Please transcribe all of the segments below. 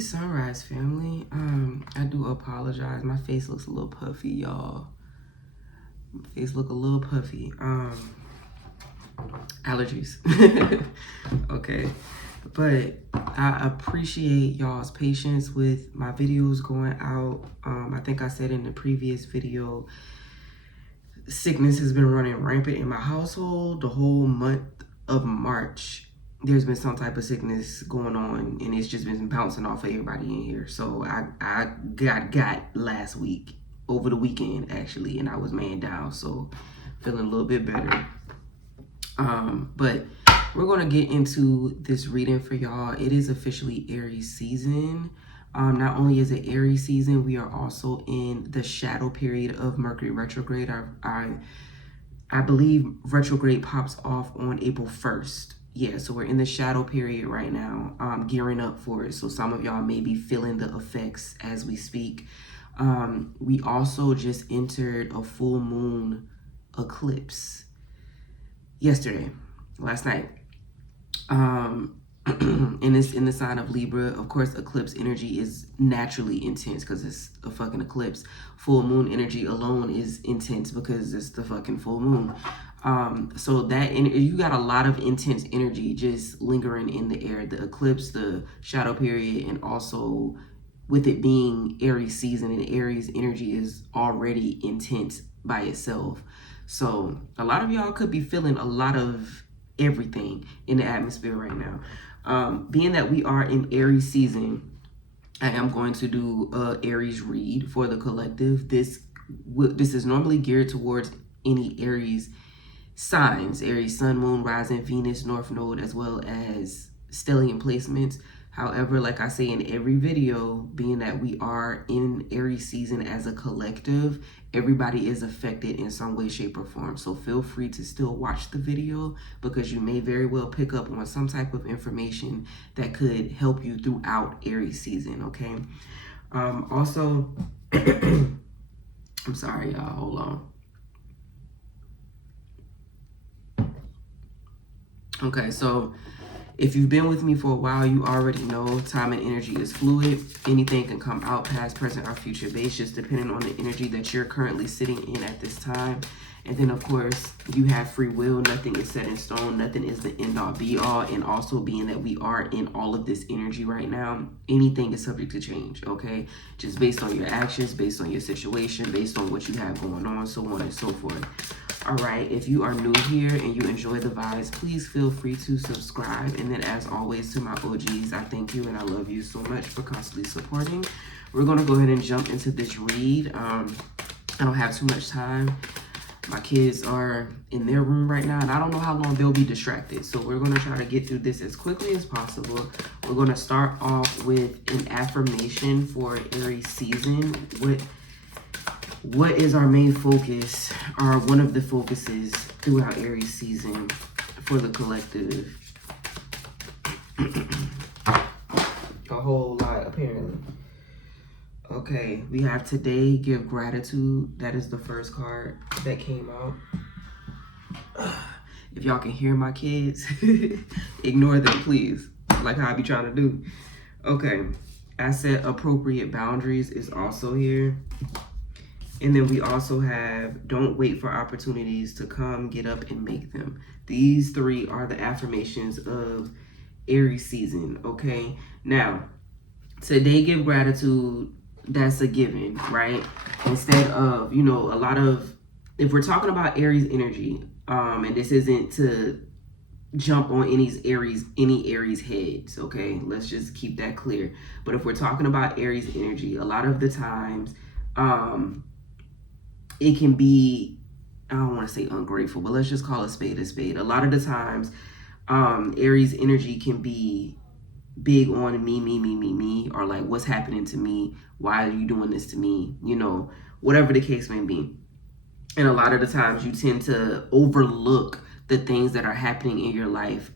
Happy sunrise, family. I do apologize. My face looks a little puffy, y'all. My face look a little puffy. Allergies. Okay. But I appreciate y'all's patience with my videos going out. I think I said in the previous video, sickness has been running rampant in my household the whole month of March. There's been some type of sickness going on, and it's just been bouncing off of everybody in here. So I got last week, over the weekend actually, and I was man down, so feeling a little bit better. But we're gonna get into this reading for y'all. It is officially Aries season. Not only is it Aries season, we are also in the shadow period of Mercury retrograde. I believe retrograde pops off on April 1st. Yeah, so we're in the shadow period right now, gearing up for it. So some of y'all may be feeling the effects as we speak. We also just entered a full moon eclipse last night. And it's in the sign of Libra. Of course, eclipse energy is naturally intense because it's a fucking eclipse. Full moon energy alone is intense because it's the fucking full moon. So that you got a lot of intense energy just lingering in the air. The eclipse, the shadow period, and also with it being Aries season, and Aries energy is already intense by itself. So a lot of y'all could be feeling a lot of everything in the atmosphere right now. Being that we are in Aries season, I am going to do a Aries read for the collective. This is normally geared towards any Aries signs: Aries sun, moon, rising, Venus, north node, as well as stellium placements. However, like I say in every video, being that we are in Aries season as a collective, everybody is affected in some way, shape, or form. So feel free to still watch the video because you may very well pick up on some type of information that could help you throughout Aries season, okay? Also, I'm sorry, y'all, hold on. Okay, so if you've been with me for a while, you already know time and energy is fluid. Anything can come out, past, present, or future based, just depending on the energy that you're currently sitting in at this time. And then, of course, you have free will. Nothing is set in stone. Nothing is the end-all, be-all. And also being that we are in all of this energy right now, anything is subject to change, okay? Just based on your actions, based on your situation, based on what you have going on, so on and so forth. All right, if you are new here and you enjoy the vibes, please feel free to subscribe. And then as always, to my OGs, I thank you and I love you so much for constantly supporting. We're gonna go ahead and jump into this read. I don't have too much time. My kids are in their room right now and I don't know how long they'll be distracted. So we're gonna try to get through this as quickly as possible. We're gonna start off with an affirmation for Aries season. What is our main focus, or one of the focuses throughout Aries season for the collective? A whole lot, apparently. Okay, we have today, give gratitude. That is the first card that came out. If y'all can hear my kids, ignore them, please. Like how I be trying to do. Okay, I said appropriate boundaries is also here. And then we also have, don't wait for opportunities to come, get up and make them. These three are the affirmations of Aries season, okay? Now, today give gratitude, that's a given, right? Instead of, you know, a lot of, if we're talking about Aries energy, and this isn't to jump on any Aries heads, okay? Let's just keep that clear. But if we're talking about Aries energy, a lot of the times, it can be, I don't want to say ungrateful, but let's just call a spade a spade. A lot of the times, Aries energy can be big on me, or like, what's happening to me? Why are you doing this to me? You know, whatever the case may be. And a lot of the times you tend to overlook the things that are happening in your life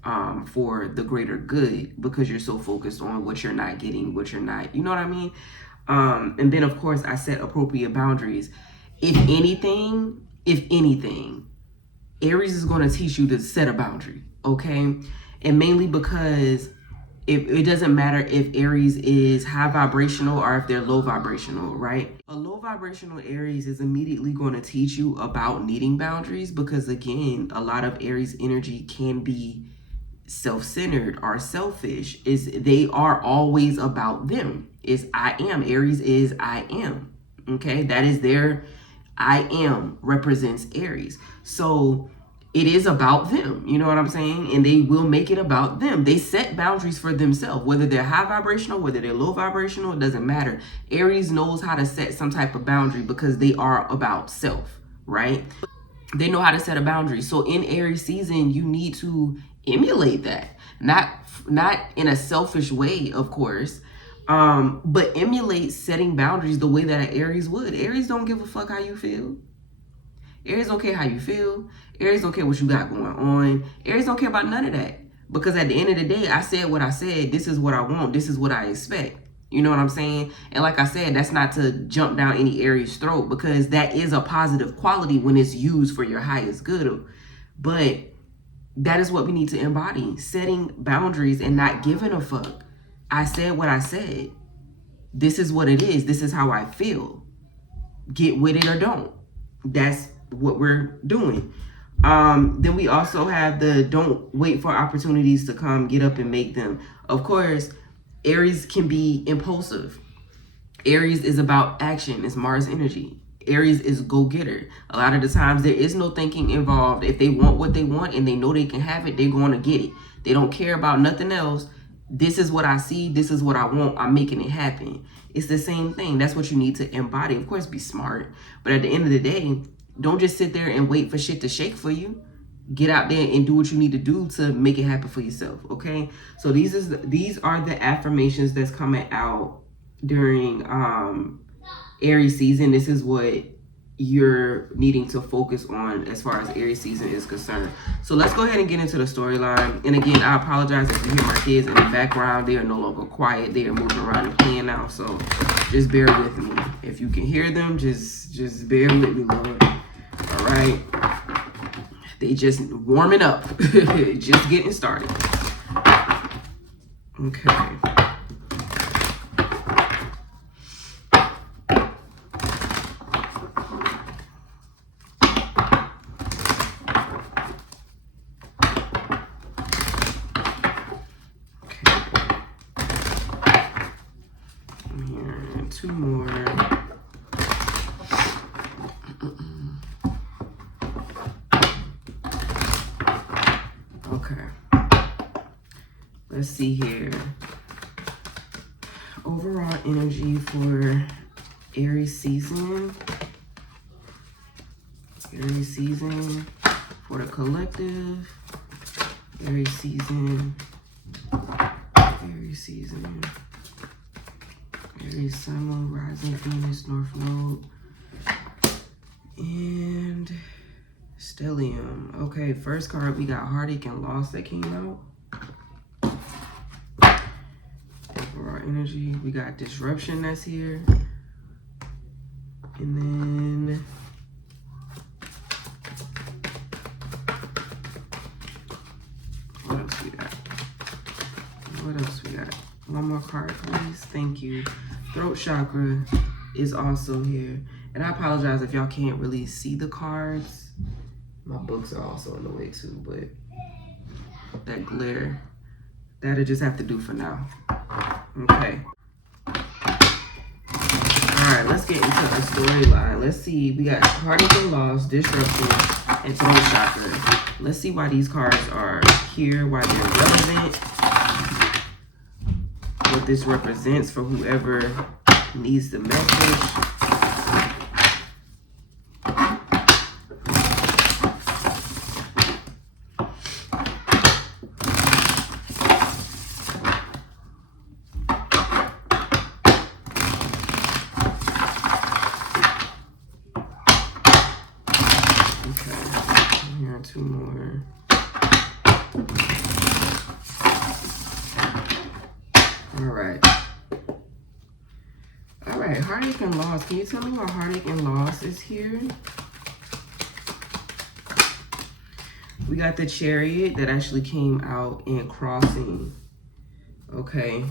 for the greater good because you're so focused on what you're not getting, what you're not, you know what I mean? And then, of course, I set appropriate boundaries. If anything, Aries is going to teach you to set a boundary, okay? And mainly because it doesn't matter if Aries is high vibrational or if they're low vibrational, right? A low vibrational Aries is immediately going to teach you about needing boundaries because, again, a lot of Aries energy can be self-centered or selfish. They are always about them. Is I am. Aries is I am. Okay, that is their I am represents Aries. So it is about them. You know what I'm saying? And they will make it about them. They set boundaries for themselves, whether they're high vibrational, whether they're low vibrational, it doesn't matter. Aries knows how to set some type of boundary because they are about self, right? They know how to set a boundary. So in Aries season, you need to emulate that. Not in a selfish way, of course, but emulate setting boundaries the way that an Aries would. Aries don't give a fuck how you feel. Aries don't care how you feel. Aries don't care what you got going on. Aries don't care about none of that. Because at the end of the day, I said what I said. This is what I want. This is what I expect. You know what I'm saying? And like I said, that's not to jump down any Aries throat because that is a positive quality when it's used for your highest good. But that is what we need to embody. Setting boundaries and not giving a fuck. I said what I said. This is what it is. This is how I feel. Get with it or don't. That's what we're doing. Then we also have the don't wait for opportunities to come, get up and make them. Of course, Aries can be impulsive. Aries is about action. It's Mars energy. Aries is go-getter. A lot of the times there is no thinking involved. If they want what they want and they know they can have it, they're going to get it. They don't care about nothing else. This is what I see. This is what I want. I'm making it happen. It's the same thing. That's what you need to embody. Of course, be smart. But at the end of the day, don't just sit there and wait for shit to shake for you. Get out there and do what you need to do to make it happen for yourself, okay? So these are the affirmations that's coming out during Aries season. This is what you're needing to focus on as far as Aries season is concerned. So let's go ahead and get into the storyline. And again, I apologize if you hear my kids in the background. They are no longer quiet. They are moving around and playing now. So just bear with me. If you can hear them, just bear with me, Lord. All right. They just warming up. Just getting started. Okay. Two more. Okay. Let's see here. Overall energy for Aries season. Aries season for the collective. Aries season. Aries season. Aries Sun, Moon, Rising, Venus, North Node, and Stellium. Okay, first card, we got Heartache and Loss that came out. Overall energy, we got Disruption that's here. And then what else we got? What else we got? One more card, please. Thank you. Throat chakra is also here. And I apologize if y'all can't really see the cards. My books are also in the way too, but that glare, that'll just have to do for now. Okay. Alright, let's get into the storyline. Let's see. We got Heartache and Loss, Disruption, and Throat chakra. Let's see why these cards are here, why they're relevant. What this represents for whoever needs the message. Okay, here are two more. All right, Heartache and Loss. Can you tell me why Heartache and Loss is here? We got the Chariot that actually came out in Crossing. Okay.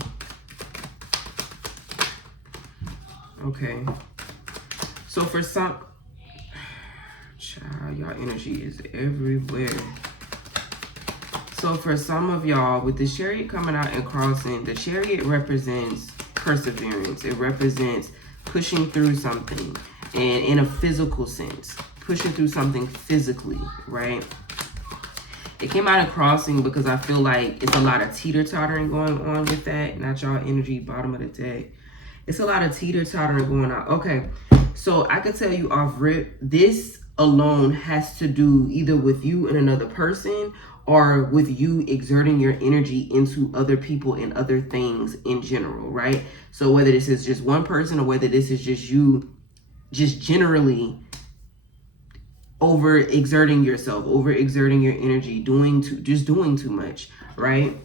Okay. So for some, child, y'all energy is everywhere. So for some of y'all, with the Chariot coming out and crossing, the Chariot represents perseverance. It represents pushing through something, and in a physical sense, pushing through something physically, right? It came out and crossing because I feel like it's a lot of teeter-tottering going on with that. Not y'all energy, bottom of the deck. It's a lot of teeter-tottering going on. Okay, so I could tell you off rip, this alone has to do either with you and another person, or with you exerting your energy into other people and other things in general, right? So whether this is just one person or whether this is just you, just generally overexerting yourself, overexerting your energy, just doing too much, right?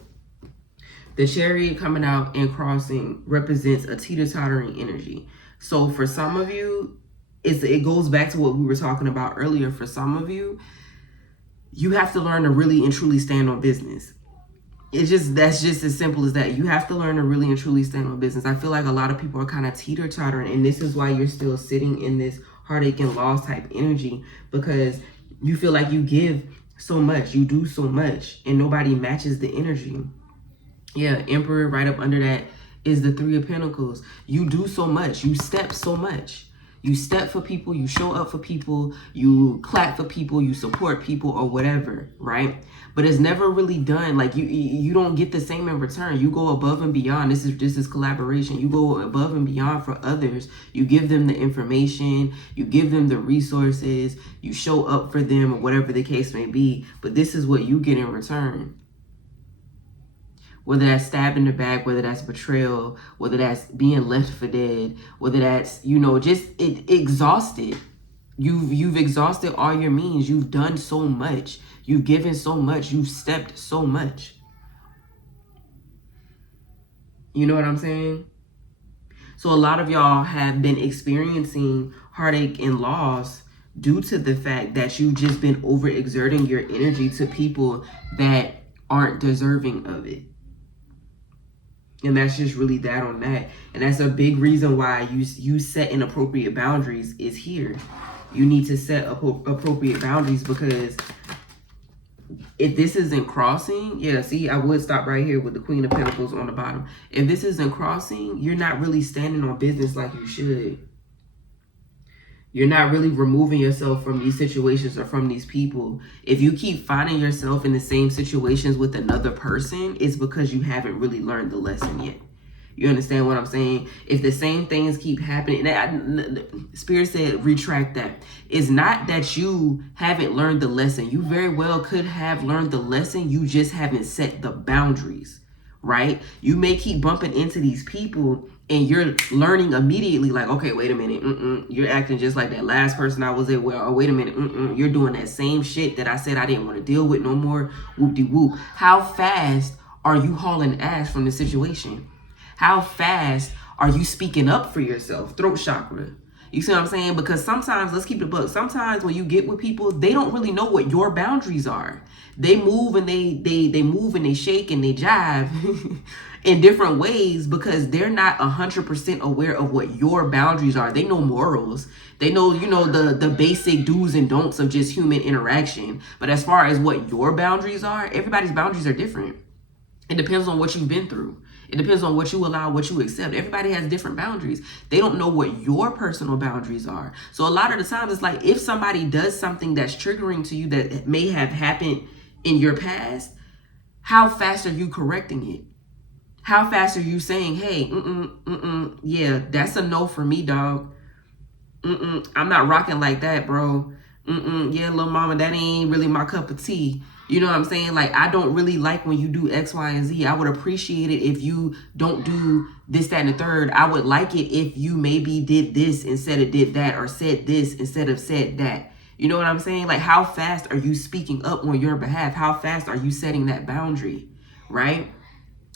The Chariot coming out and crossing represents a teeter-tottering energy. So for some of you, it goes back to what we were talking about earlier. For some of you, you have to learn to really and truly stand on business. That's just as simple as that. You have to learn to really and truly stand on business. I feel like a lot of people are kind of teeter-tottering, and this is why you're still sitting in this heartache and loss type energy, because you feel like you give so much, you do so much, and nobody matches the energy. Yeah, Emperor right up under that is the Three of Pentacles. You do so much, you step so much. You step for people, you show up for people, you clap for people, you support people or whatever, right? But it's never really done. Like you don't get the same in return. You go above and beyond. This is collaboration. You go above and beyond for others. You give them the information, you give them the resources, you show up for them or whatever the case may be. But this is what you get in return. Whether that's stabbed in the back, whether that's betrayal, whether that's being left for dead, whether that's, just exhausted. You've exhausted all your means. You've done so much. You've given so much. You've stepped so much. You know what I'm saying? So a lot of y'all have been experiencing heartache and loss due to the fact that you've just been overexerting your energy to people that aren't deserving of it. And that's just really that on that. And that's a big reason why you set inappropriate boundaries is here. You need to set appropriate boundaries, because if this isn't crossing, yeah, see, I would stop right here with the Queen of Pentacles on the bottom. If this isn't crossing, you're not really standing on business like you should. You're not really removing yourself from these situations or from these people. If you keep finding yourself in the same situations with another person, it's because you haven't really learned the lesson yet. You understand what I'm saying? If the same things keep happening, Spirit said, retract that. It's not that you haven't learned the lesson. You very well could have learned the lesson. You just haven't set the boundaries, right? You may keep bumping into these people and you're learning immediately, like, okay, wait a minute, you're acting just like that last person I was there with. Oh, wait a minute, you're doing that same shit that I said I didn't want to deal with no more. Whoop-de-whoop. How fast are you hauling ass from the situation? How fast are you speaking up for yourself? Throat chakra. You see what I'm saying? Because sometimes, let's keep it a buck. Sometimes when you get with people, they don't really know what your boundaries are. They move and they move and they shake and they jive in different ways because they're not 100% aware of what your boundaries are. They know morals. They know, the basic do's and don'ts of just human interaction. But as far as what your boundaries are, everybody's boundaries are different. It depends on what you've been through. It depends on what you allow, what you accept. Everybody has different boundaries. They don't know what your personal boundaries are. So a lot of the times it's like if somebody does something that's triggering to you that may have happened in your past, how fast are you correcting it? How fast are you saying, hey, yeah, that's a no for me, dog. I'm not rocking like that, bro. Yeah, little mama, that ain't really my cup of tea. You know what I'm saying? Like, I don't really like when you do X, Y, and Z. I would appreciate it if you don't do this, that, and the third. I would like it if you maybe did this instead of did that, or said this instead of said that. You know what I'm saying? Like, how fast are you speaking up on your behalf? How fast are you setting that boundary, right?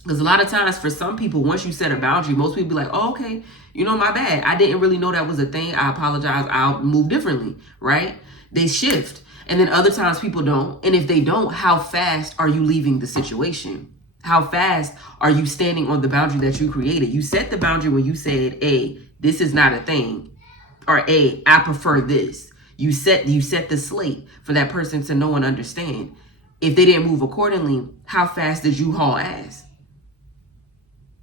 Because a lot of times for some people, once you set a boundary, most people be like, oh, okay, my bad. I didn't really know that was a thing. I apologize. I'll move differently, right? They shift. And then other times people don't. And if they don't, how fast are you leaving the situation? How fast are you standing on the boundary that you created? You set the boundary when you said, hey, this is not a thing. Or hey, I prefer this. You set the slate for that person to know and understand. If they didn't move accordingly, how fast did you haul ass?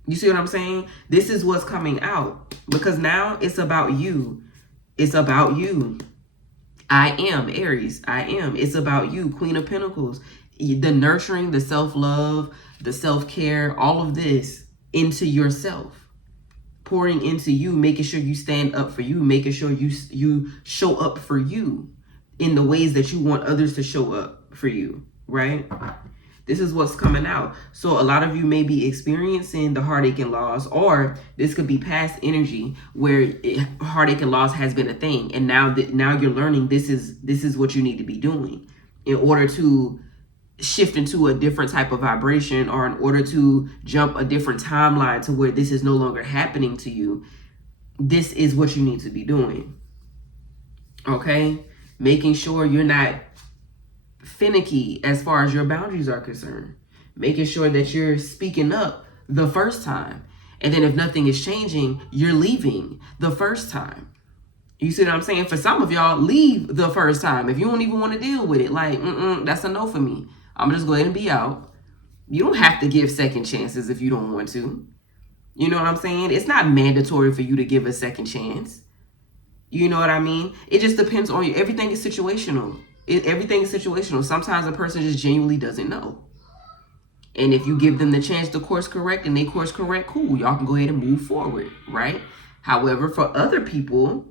You see what I'm saying? This is what's coming out. Because now it's about you. It's about you. I am Aries. I am. It's about you, Queen of Pentacles. The nurturing, the self-love, the self-care, all of this into yourself. Pouring into you, making sure you stand up for you, making sure you show up for you in the ways that you want others to show up for you, right? This is what's coming out. So a lot of you may be experiencing the heartache and loss, or this could be past energy where heartache and loss has been a thing. And now you're learning this is what you need to be doing in order to shift into a different type of vibration, or in order to jump a different timeline to where this is no longer happening to you. This is what you need to be doing. Okay? Making sure you're not finicky as far as your boundaries are concerned. Making sure that you're speaking up the first time. And then if nothing is changing, you're leaving the first time. You see what I'm saying? For some of y'all, leave the first time. If you don't even want to deal with it, like, that's a no for me. I'm just going to be out. You don't have to give second chances if you don't want to. You know what I'm saying? It's not mandatory for you to give a second chance. You know what I mean? It just depends on you. Everything is situational. Everything is situational. Sometimes a person just genuinely doesn't know. And if you give them the chance to course correct and they course correct, cool. Y'all can go ahead and move forward, right? However, for other people,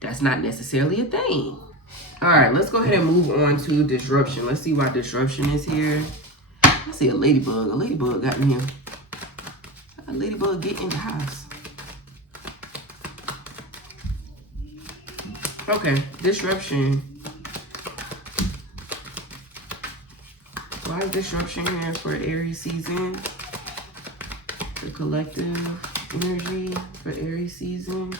that's not necessarily a thing. All right, let's go ahead and move on to disruption. Let's see why disruption is here. I see a ladybug. A ladybug got me here. A ladybug get in the house. Okay, disruption. Why is disruption here for Aries season? The collective energy for Aries season.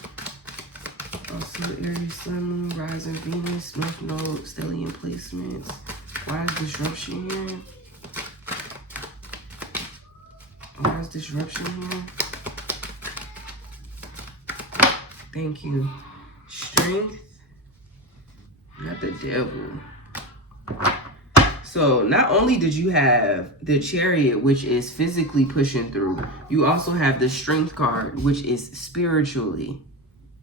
Also, Aries Sun, Moon, Rising, Venus, North Node, Stellium placements. Why is disruption here? Why is disruption here? Thank you. Strength. Not the devil. So not only did you have the Chariot, which is physically pushing through, you also have the Strength card, which is spiritually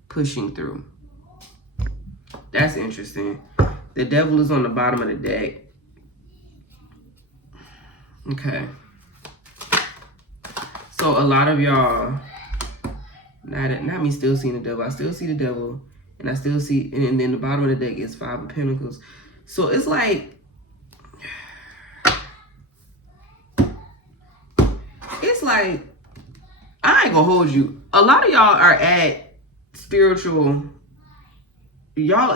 pushing through. That's interesting. The devil is on the bottom of the deck. Okay. So a lot of y'all, not me still seeing the devil. I still see the devil. And I still see, and then the bottom of the deck is 5 of Pentacles. So it's like, I ain't gonna hold you. A lot of y'all are at spiritual, y'all.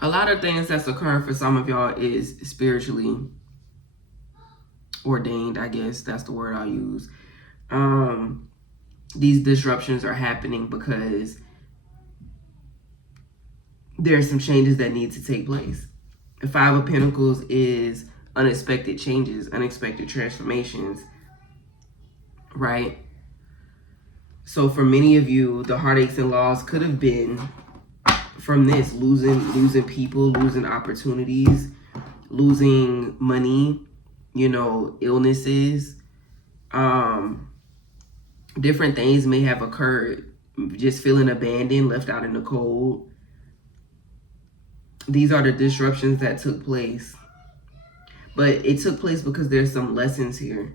A lot of things that's occurring for some of y'all is spiritually ordained, I guess. That's the word I'll use. These disruptions are happening because there's some changes that need to take place. The 5 of Pentacles is unexpected changes, unexpected transformations, right? So for many of you, the heartaches and loss could have been from this, losing people, losing opportunities, losing money, you know, illnesses, different things may have occurred, just feeling abandoned, left out in the cold. These are the disruptions that took place. But it took place because there's some lessons here.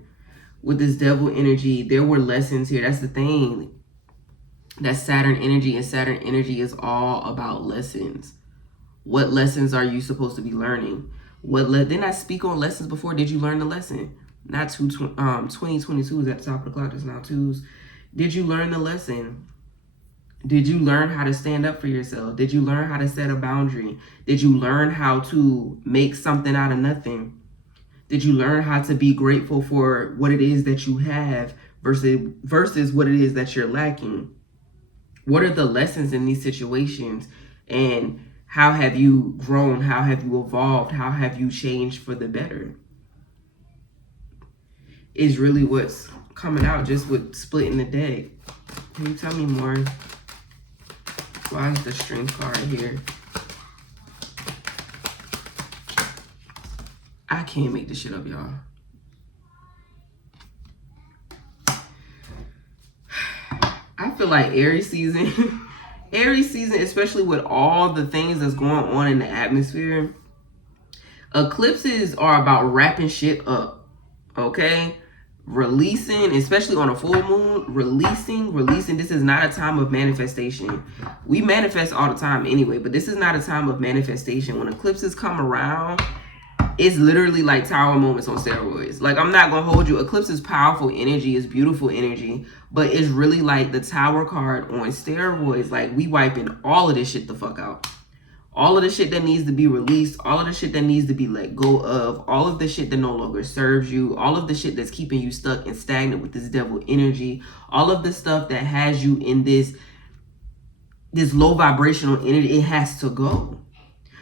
With this devil energy, there were lessons here. That's the thing. That's Saturn energy, and Saturn energy is all about lessons. What lessons are you supposed to be learning? Didn't I speak on lessons before? Did you learn the lesson? Not 2022 is at the top of the clock. There's now 2s. Did you learn the lesson? Did you learn how to stand up for yourself? Did you learn how to set a boundary? Did you learn how to make something out of nothing? Did you learn how to be grateful for what it is that you have versus what it is that you're lacking? What are the lessons in these situations? And How have you grown? How have you evolved? How have you changed for the better? Is really what's coming out just with splitting the deck. Can you tell me more? Why is the Strength card here? I can't make this shit up, y'all. I feel like Aries season, Aries season, especially with all the things that's going on in the atmosphere, eclipses are about wrapping shit up, okay? Releasing, especially on a full moon, releasing. This is not a time of manifestation. We manifest all the time anyway, but this is not a time of manifestation. When eclipses come around, it's literally like tower moments on steroids. Like, I'm not gonna hold you. Eclipse is powerful energy, it's beautiful energy, but it's really like the tower card on steroids. Like, we wiping all of this shit the fuck out. All of the shit that needs to be released, all of the shit that needs to be let go of, all of the shit that no longer serves you, all of the shit that's keeping you stuck and stagnant with this devil energy, all of the stuff that has you in this low vibrational energy, it has to go.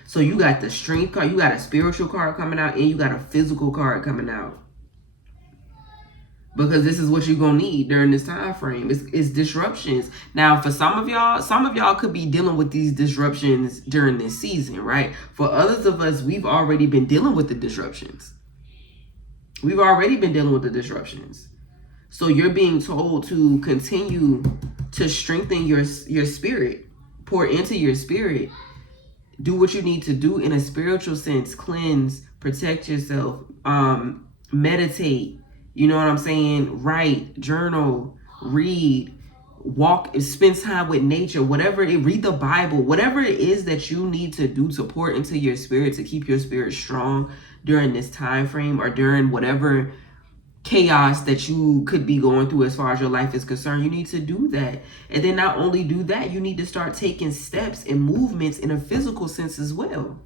So you got the Strength card, you got a spiritual card coming out, and you got a physical card coming out. Because this is what you're going to need during this time frame. It's disruptions. Now, for some of y'all could be dealing with these disruptions during this season, right? For others of us, we've already been dealing with the disruptions. We've already been dealing with the disruptions. So you're being told to continue to strengthen your spirit, pour into your spirit, do what you need to do in a spiritual sense, cleanse, protect yourself, meditate. You know what I'm saying? Write, journal, read, walk, spend time with nature, whatever it, read the Bible, whatever it is that you need to do to pour into your spirit, to keep your spirit strong during this time frame, or during whatever chaos that you could be going through as far as your life is concerned. You need to do that. And then not only do that, you need to start taking steps and movements in a physical sense as well.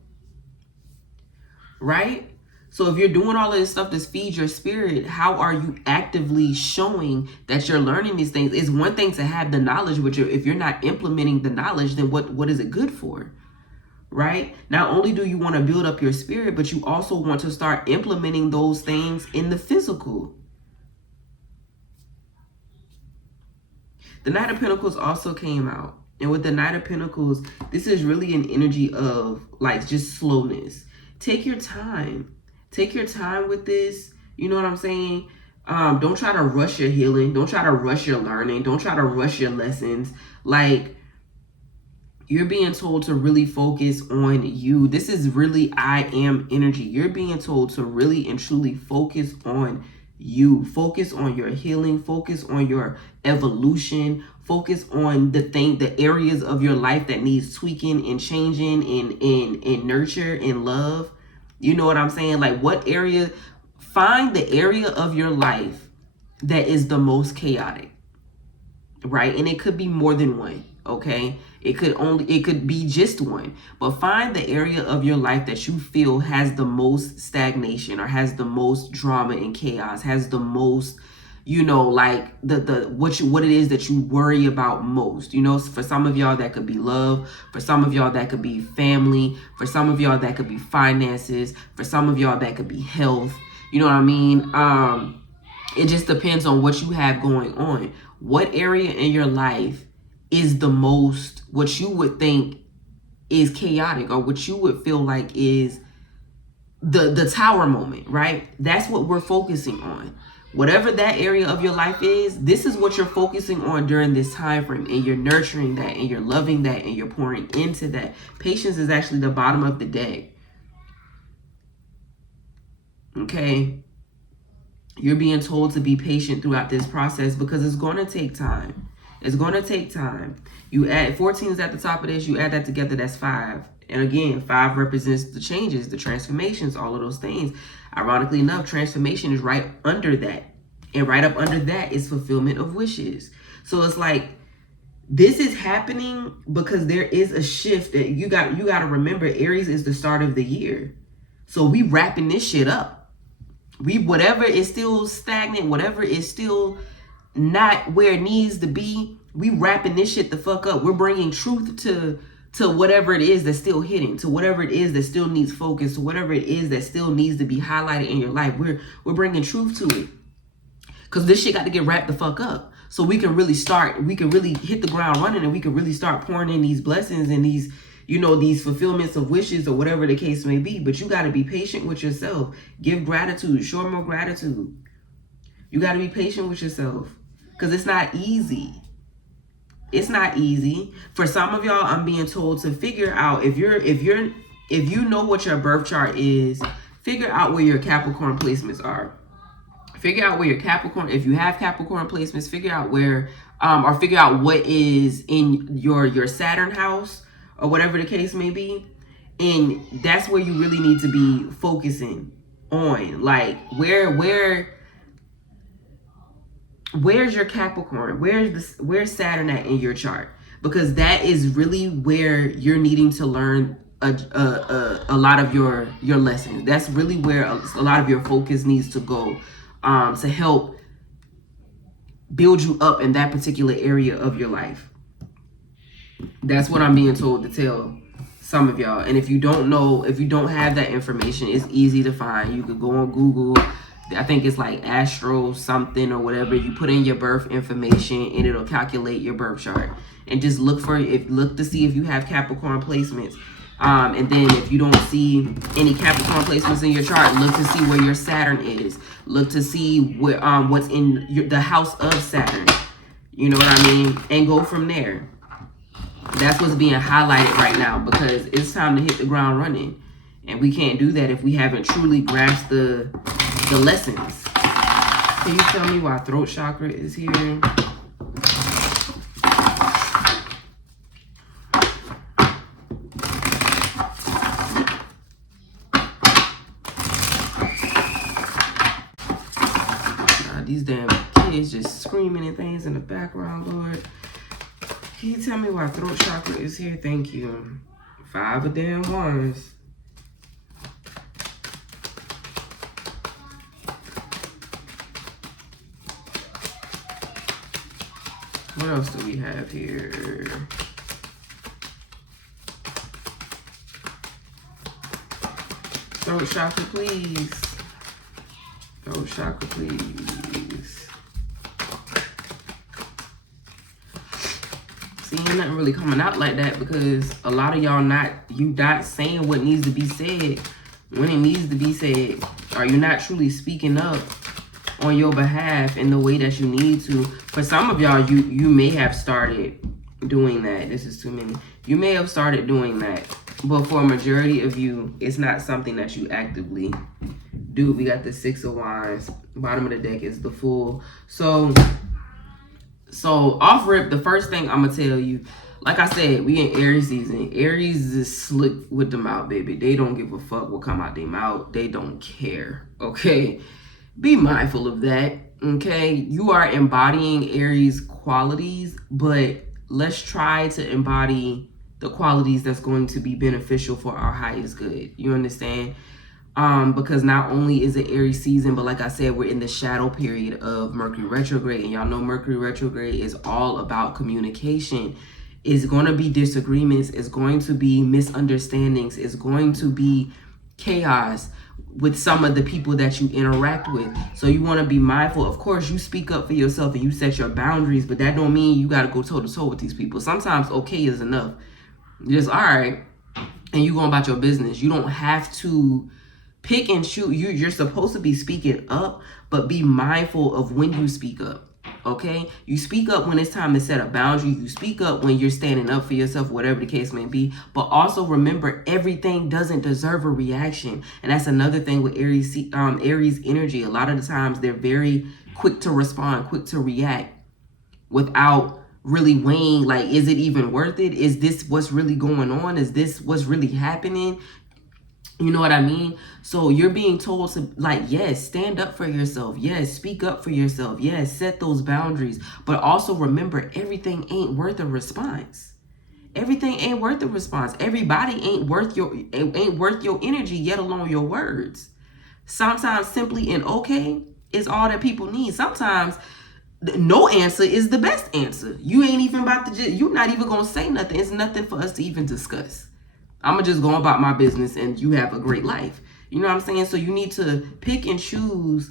Right? So if you're doing all of this stuff to feed your spirit, how are you actively showing that you're learning these things? It's one thing to have the knowledge, but if you're not implementing the knowledge, then what is it good for? Right? Not only do you want to build up your spirit, but you also want to start implementing those things in the physical. The Knight of Pentacles also came out. And with the Knight of Pentacles, this is really an energy of like just slowness. Take your time. Take your time with this. You know what I'm saying? Don't try to rush your healing. Don't try to rush your learning. Don't try to rush your lessons. Like, you're being told to really focus on you. This is really I am energy. You're being told to really and truly focus on you. Focus on your healing. Focus on your evolution. Focus on the areas of your life that needs tweaking and changing and nurture and love. You know what I'm saying? Like, what area, find the area of your life that is the most chaotic, right? And it could be more than one, okay? It could be just one, but find the area of your life that you feel has the most stagnation, or has the most drama and chaos, has the most, you know, like what it is that you worry about most. You know, for some of y'all that could be love, for some of y'all that could be family, for some of y'all that could be finances, for some of y'all that could be health. You know what I mean? It just depends on what you have going on. What area in your life is the most, what you would think is chaotic, or what you would feel like is the tower moment, right? That's what we're focusing on. Whatever that area of your life is, this is what you're focusing on during this time frame, and you're nurturing that, and you're loving that, and you're pouring into that. Patience is actually the bottom of the deck. Okay? You're being told to be patient throughout this process, because it's going to take time. It's going to take time. You add 14 is at the top of this. You add that together, that's 5. And again, 5 represents the changes, the transformations, all of those things. Ironically enough, transformation is right under that. And right up under that is fulfillment of wishes. So it's like, this is happening because there is a shift. That you got to remember, Aries is the start of the year. So we wrapping this shit up. Whatever is still stagnant, whatever is still not where it needs to be, we wrapping this shit the fuck up. We're bringing truth to to whatever it is that's still hidden, to whatever it is that still needs focus, to whatever it is that still needs to be highlighted in your life. We're bringing truth to it, because this shit got to get wrapped the fuck up so we can really start, we can really hit the ground running, and we can really start pouring in these blessings and these, you know, these fulfillments of wishes or whatever the case may be. But you got to be patient with yourself. Give gratitude, show more gratitude. You got to be patient with yourself, because it's not easy. It's not easy. For some of y'all, I'm being told to figure out, if you know what your birth chart is, figure out where your Capricorn placements are. Figure out where your Capricorn, if you have Capricorn placements, figure out where, or figure out what is in your Saturn house or whatever the case may be. And that's where you really need to be focusing on. Like, where's your Capricorn? Where's Saturn at in your chart? Because that is really where you're needing to learn a lot of your lessons. That's really where a lot of your focus needs to go, to help build you up in that particular area of your life. That's what I'm being told to tell some of y'all. And if you don't know, if you don't have that information, it's easy to find. You could go on Google. I think it's like Astro something or whatever. You put in your birth information and it'll calculate your birth chart. And just look to see if you have Capricorn placements. And then if you don't see any Capricorn placements in your chart, look to see where your Saturn is. Look to see where what's in the house of Saturn. You know what I mean? And go from there. That's what's being highlighted right now, because it's time to hit the ground running. And we can't do that if we haven't truly grasped the lessons. Can you tell me why throat chakra is here? These damn kids just screaming and things in the background, Lord. Can you tell me why throat chakra is here? Thank you. 5 of damn wands. What else do we have here? Throat chakra, please. Throat chakra, please. See, ain't nothing really coming out like that, because a lot of y'all not saying what needs to be said when it needs to be said. Or you're not truly speaking up on your behalf in the way that you need to. For some of y'all, you may have started doing that. This is too many. You may have started doing that, but for a majority of you, it's not something that you actively do. We got the 6 of Wands. Bottom of the deck is the Fool. So off rip, the first thing I'm gonna tell you, like I said, we in Aries season. Aries is slick with the mouth, baby. They don't give a fuck what come out their mouth. They don't care, okay? Be mindful of that, okay? You are embodying Aries qualities, but let's try to embody the qualities that's going to be beneficial for our highest good. You understand? Because not only is it Aries season, but like I said, we're in the shadow period of Mercury retrograde. And y'all know Mercury retrograde is all about communication. It's going to be disagreements. It's going to be misunderstandings. It's going to be chaos with some of the people that you interact with. So you want to be mindful. Of course, you speak up for yourself and you set your boundaries, but that don't mean you got to go toe to toe with these people. Sometimes okay is enough. Just, all right, and you going about your business. You don't have to pick and shoot. You're supposed to be speaking up, but be mindful of when you speak up, okay? You speak up when it's time to set a boundary. You speak up when you're standing up for yourself, whatever the case may be. But also remember, everything doesn't deserve a reaction. And that's another thing with Aries energy. A lot of the times, they're very quick to respond, quick to react without really weighing, like, is it even worth it? Is this what's really going on? Is this what's really happening? You know what I mean? So you're being told to, like, yes, stand up for yourself. Yes, speak up for yourself. Yes, set those boundaries. But also remember, everything ain't worth a response. Everything ain't worth a response. Everybody ain't worth your energy, yet alone your words. Sometimes simply and okay is all that people need. Sometimes no answer is the best answer. You ain't even about to you're not even gonna say nothing. It's nothing for us to even discuss. I'm gonna just go about my business and you have a great life. You know what I'm saying? So you need to pick and choose.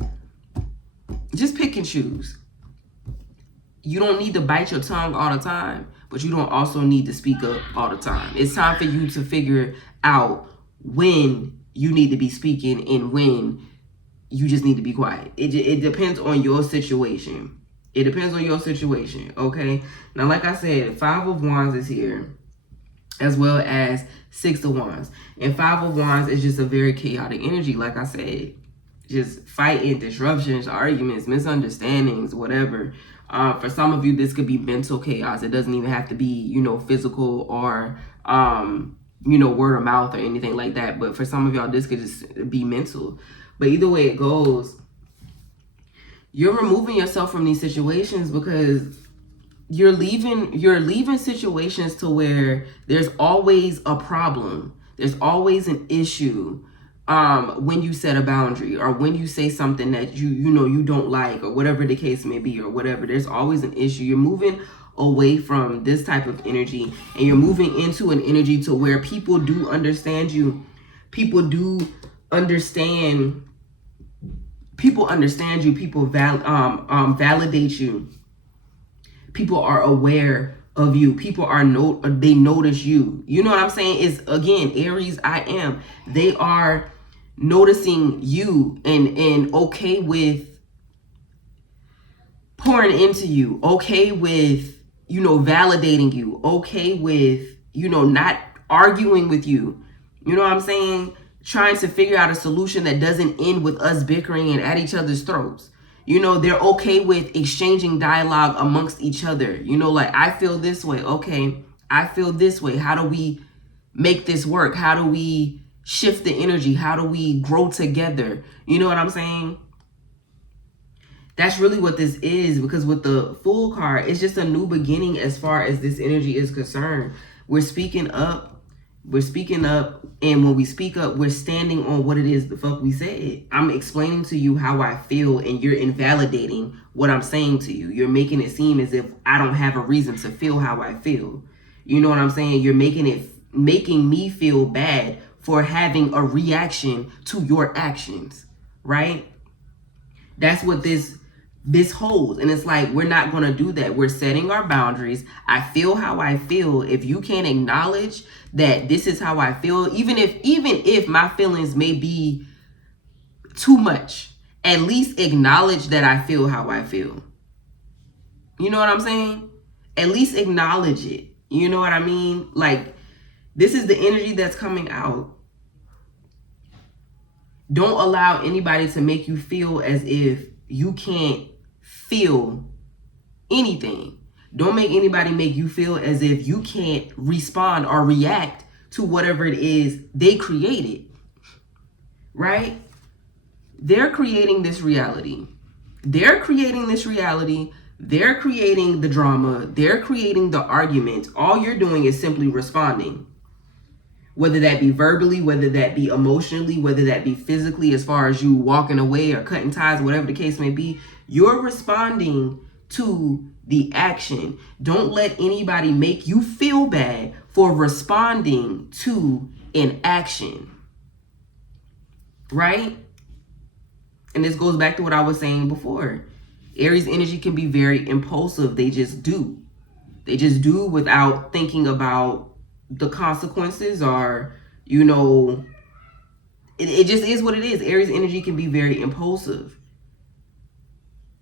Just pick and choose. You don't need to bite your tongue all the time, but you don't also need to speak up all the time. It's time for you to figure out when you need to be speaking and when you just need to be quiet. It depends on your situation. It depends on your situation, okay? Now, like I said, 5 of Wands is here, as well as 6 of Wands. And 5 of Wands is just a very chaotic energy, like I said. Just fighting, disruptions, arguments, misunderstandings, whatever. For some of you, this could be mental chaos. It doesn't even have to be, you know, physical or, you know, word of mouth or anything like that. But for some of y'all, this could just be mental. But either way it goes, you're removing yourself from these situations because you're leaving situations to where there's always a problem. There's always an issue when you set a boundary or when you say something that you know you don't like or whatever the case may be or whatever. There's always an issue. You're moving away from this type of energy and you're moving into an energy to where people do understand you. People do understand. People understand you. People validate you. People are aware of you. People are they notice you. You know what I'm saying? It's again, Aries, I am. They are noticing you and okay with pouring into you, okay with, you know, validating you, okay with, you know, not arguing with you. You know what I'm saying? Trying to figure out a solution that doesn't end with us bickering and at each other's throats. You know, they're okay with exchanging dialogue amongst each other. You know, like, I feel this way. Okay, I feel this way. How do we make this work? How do we shift the energy? How do we grow together? You know what I'm saying? That's really what this is, because with the Fool card, it's just a new beginning as far as this energy is concerned. We're speaking up. We're speaking up, and when we speak up, we're standing on what it is the fuck we said. I'm explaining to you how I feel, and you're invalidating what I'm saying to you. You're making it seem as if I don't have a reason to feel how I feel. You know what I'm saying? You're making me feel bad for having a reaction to your actions, right? That's what this holds. And it's like, we're not going to do that. We're setting our boundaries. I feel how I feel. If you can't acknowledge that this is how I feel, even if my feelings may be too much, at least acknowledge that I feel how I feel. You know what I'm saying? At least acknowledge it. You know what I mean? Like, this is the energy that's coming out. Don't allow anybody to make you feel as if you can't feel anything. Don't make anybody make you feel as if you can't respond or react to whatever it is they created, right? They're creating this reality. They're creating this reality. They're creating the drama. They're creating the argument. All you're doing is simply responding. Whether that be verbally, whether that be emotionally, whether that be physically, as far as you walking away or cutting ties, whatever the case may be, you're responding to the action. Don't let anybody make you feel bad for responding to an action, right? And this goes back to what I was saying before. Aries energy can be very impulsive. They just do. They just do without thinking about the consequences, or, you know, it just is what it is. Aries energy can be very impulsive,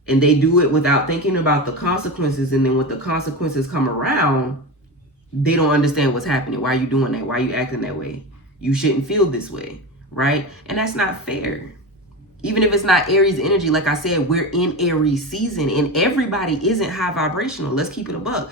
and they do it without thinking about the consequences. And then when the consequences come around, they don't understand what's happening. Why are you doing that? Why are you acting that way? You shouldn't feel this way, right? And that's not fair. Even if it's not Aries energy, like I said, we're in Aries season, and everybody isn't high vibrational. Let's keep it a buck.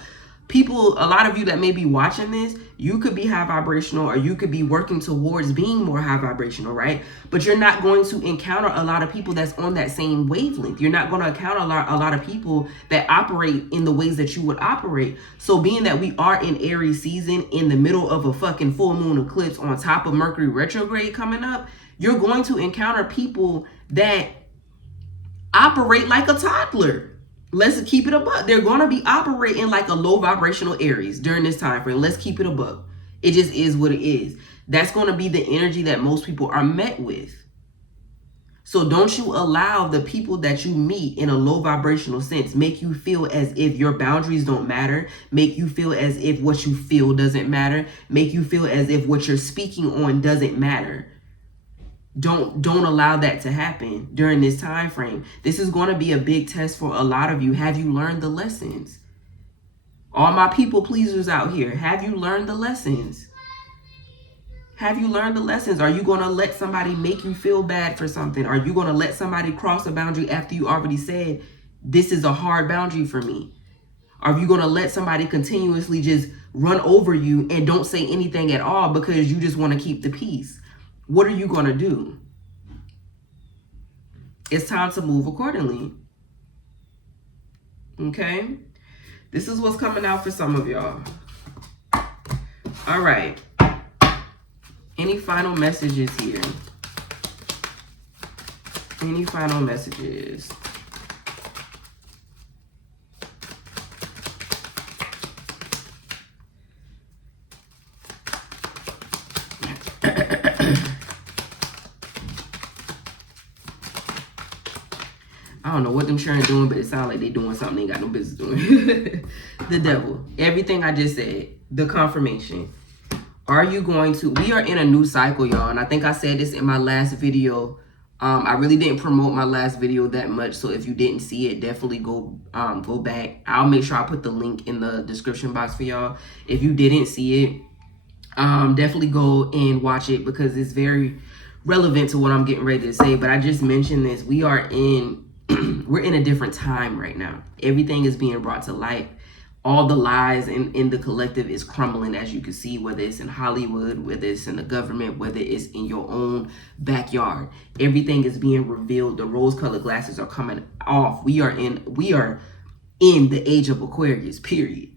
People, a lot of you that may be watching this, you could be high vibrational, or you could be working towards being more high vibrational, right? But you're not going to encounter a lot of people that's on that same wavelength. You're not going to encounter a lot of people that operate in the ways that you would operate. So being that we are in Aries season, in the middle of a fucking full moon eclipse, on top of Mercury retrograde coming up, you're going to encounter people that operate like a toddler. Let's keep it a buck. They're going to be operating like a low vibrational Aries during this time frame. Let's keep it a buck. It just is what it is. That's going to be the energy that most people are met with. So don't you allow the people that you meet in a low vibrational sense make you feel as if your boundaries don't matter, make you feel as if what you feel doesn't matter, make you feel as if what you're speaking on doesn't matter. Don't allow that to happen during this time frame. This is going to be a big test for a lot of you. Have you learned the lessons? All my people pleasers out here, have you learned the lessons? Have you learned the lessons? Are you going to let somebody make you feel bad for something? Are you going to let somebody cross a boundary after you already said, this is a hard boundary for me? Are you going to let somebody continuously just run over you and don't say anything at all because you just want to keep the peace? What are you going to do? It's time to move accordingly. Okay? This is what's coming out for some of y'all. All right. Any final messages here? Any final messages? I don't know what them children doing, but it sounds like they doing something they ain't got no business doing. The devil. Everything I just said. The confirmation. Are you going to... We are in a new cycle, y'all. And I think I said this in my last video. I really didn't promote my last video that much. So if you didn't see it, definitely go back. I'll make sure I put the link in the description box for y'all. If you didn't see it, definitely go and watch it because it's very relevant to what I'm getting ready to say. But I just mentioned this. We are in... we're in a different time right now. Everything is being brought to light. All the lies in the collective is crumbling, as you can see, whether it's in Hollywood, whether it's in the government, whether it's in your own backyard. Everything is being revealed. The rose-colored glasses are coming off. We are in the age of Aquarius, period.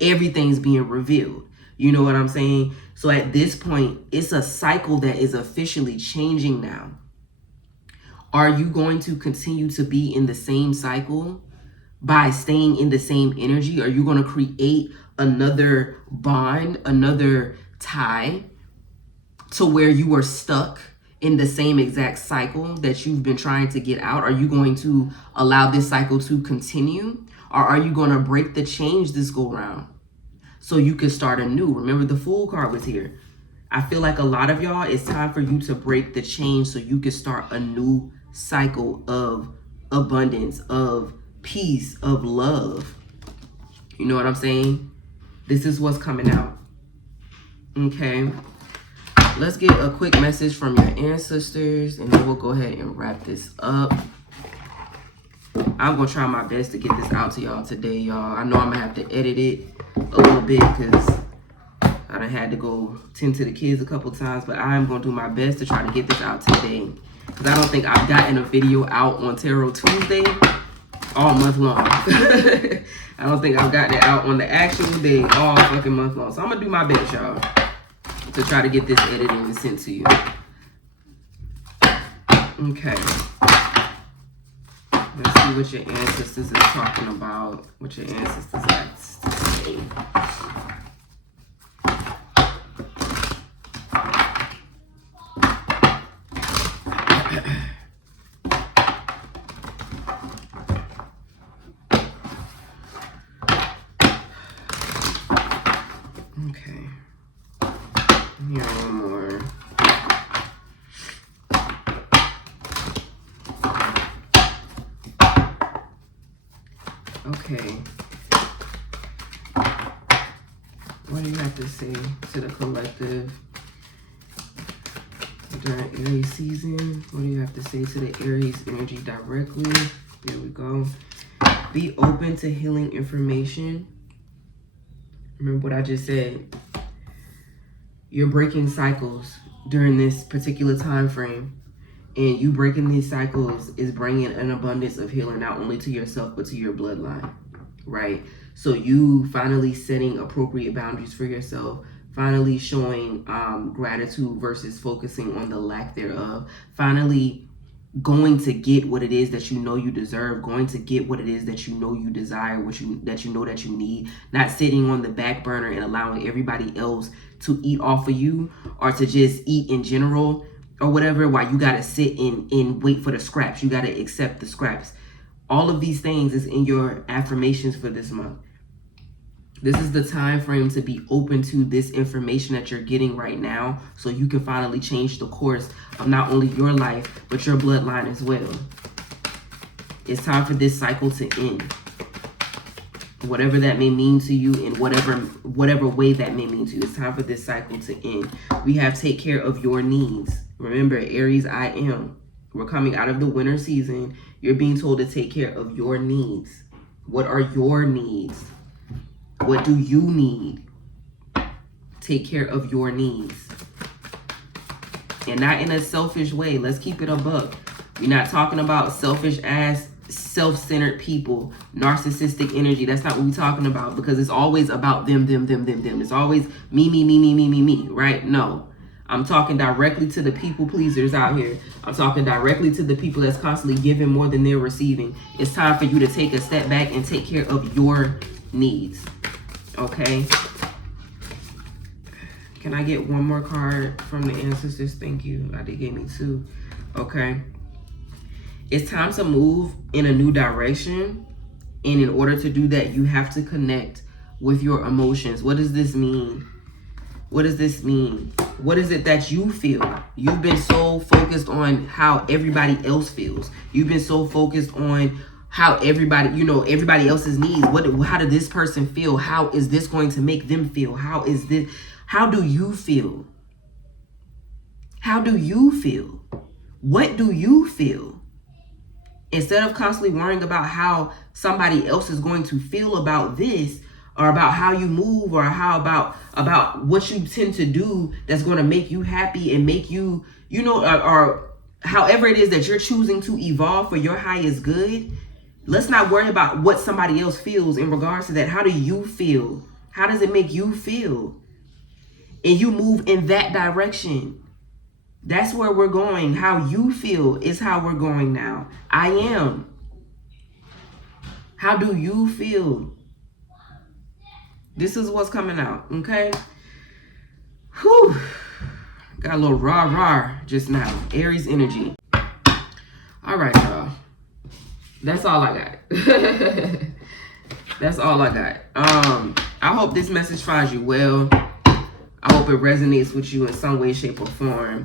Everything's being revealed. You know what I'm saying? So at this point, it's a cycle that is officially changing now. Are you going to continue to be in the same cycle by staying in the same energy? Are you going to create another bond, another tie to where you are stuck in the same exact cycle that you've been trying to get out? Are you going to allow this cycle to continue? Or are you going to break the change this go round so you can start anew? Remember, the Fool card was here. I feel like a lot of y'all, it's time for you to break the change so you can start a new cycle of abundance, of peace, of love. You know what I'm saying? This is what's coming out. Okay. Let's get a quick message from your ancestors and then we'll go ahead and wrap this up. I'm going to try my best to get this out to y'all today, y'all. I know I'm going to have to edit it a little bit because I done had to go tend to the kids a couple times, but I am going to do my best to try to get this out today. Because I don't think I've gotten a video out on Tarot Tuesday all month long. I don't think I've gotten it out on the actual day all fucking month long. So I'm going to do my best, y'all, to try to get this edited and sent to you. Okay. Let's see what your ancestors is talking about. What your ancestors have to say. Okay. Here, one more. Okay. What do you have to say to the collective during Aries season? What do you have to say to the Aries energy directly? There we go. Be open to healing information. Remember what I just said. You're breaking cycles during this particular time frame. And you breaking these cycles is bringing an abundance of healing, not only to yourself, but to your bloodline, right? So you finally setting appropriate boundaries for yourself, finally showing gratitude versus focusing on the lack thereof, finally going to get what it is that you know you deserve, going to get what it is that you know you desire, that you know that you need, not sitting on the back burner and allowing everybody else to eat off of you, or to just eat in general or whatever, while you got to sit and wait for the scraps. You got to accept the scraps. All of these things is in your affirmations for this month. This is the time frame to be open to this information that you're getting right now, so you can finally change the course of not only your life, but your bloodline as well. It's time for this cycle to end. Whatever that may mean to you, in whatever way that may mean to you, it's time for this cycle to end. We have take care of your needs. Remember, Aries, I am. We're coming out of the winter season. You're being told to take care of your needs. What are your needs? What do you need? Take care of your needs. And not in a selfish way. Let's keep it a buck. We're not talking about selfish ass, self-centered people, narcissistic energy. That's not what we're talking about, because it's always about them. It's always me, right? No. I'm talking directly to the people pleasers out here. I'm talking directly to the people that's constantly giving more than they're receiving. It's time for you to take a step back and take care of your needs. Okay? Can I get one more card from the ancestors? Thank you. They gave me 2. Okay. It's time to move in a new direction. And in order to do that, you have to connect with your emotions. What does this mean? What does this mean? What is it that you feel? You've been so focused on how everybody else feels. You've been so focused on how everybody, everybody else's needs. How did this person feel? How is this going to make them feel? How do you feel? How do you feel? What do you feel? Instead of constantly worrying about how somebody else is going to feel about this, or about how you move, or how about what you tend to do that's going to make you happy and make you, or however it is that you're choosing to evolve for your highest good. Let's not worry about what somebody else feels in regards to that. How do you feel? How does it make you feel? And you move in that direction. That's where we're going. How you feel is how we're going now. I am. How do you feel? This is what's coming out, okay? Whew. Got a little rah-rah just now. Aries energy. All right, y'all. That's all I got. That's all I got. I hope this message finds you well. I hope it resonates with you in some way, shape, or form.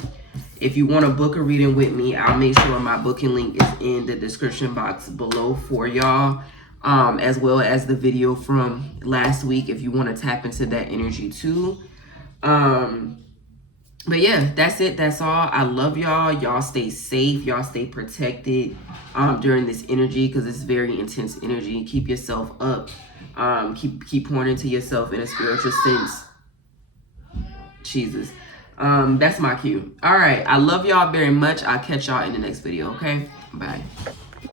If you want to book a reading with me, I'll make sure my booking link is in the description box below for y'all, as well as the video from last week if you want to tap into that energy too. But yeah, that's it. That's all. I love y'all. Y'all stay safe. Y'all stay protected during this energy, because it's very intense energy. Keep yourself up. Keep pouring into yourself in a spiritual sense. Jesus. That's my cue. All right. I love y'all very much. I'll catch y'all in the next video. Okay. Bye.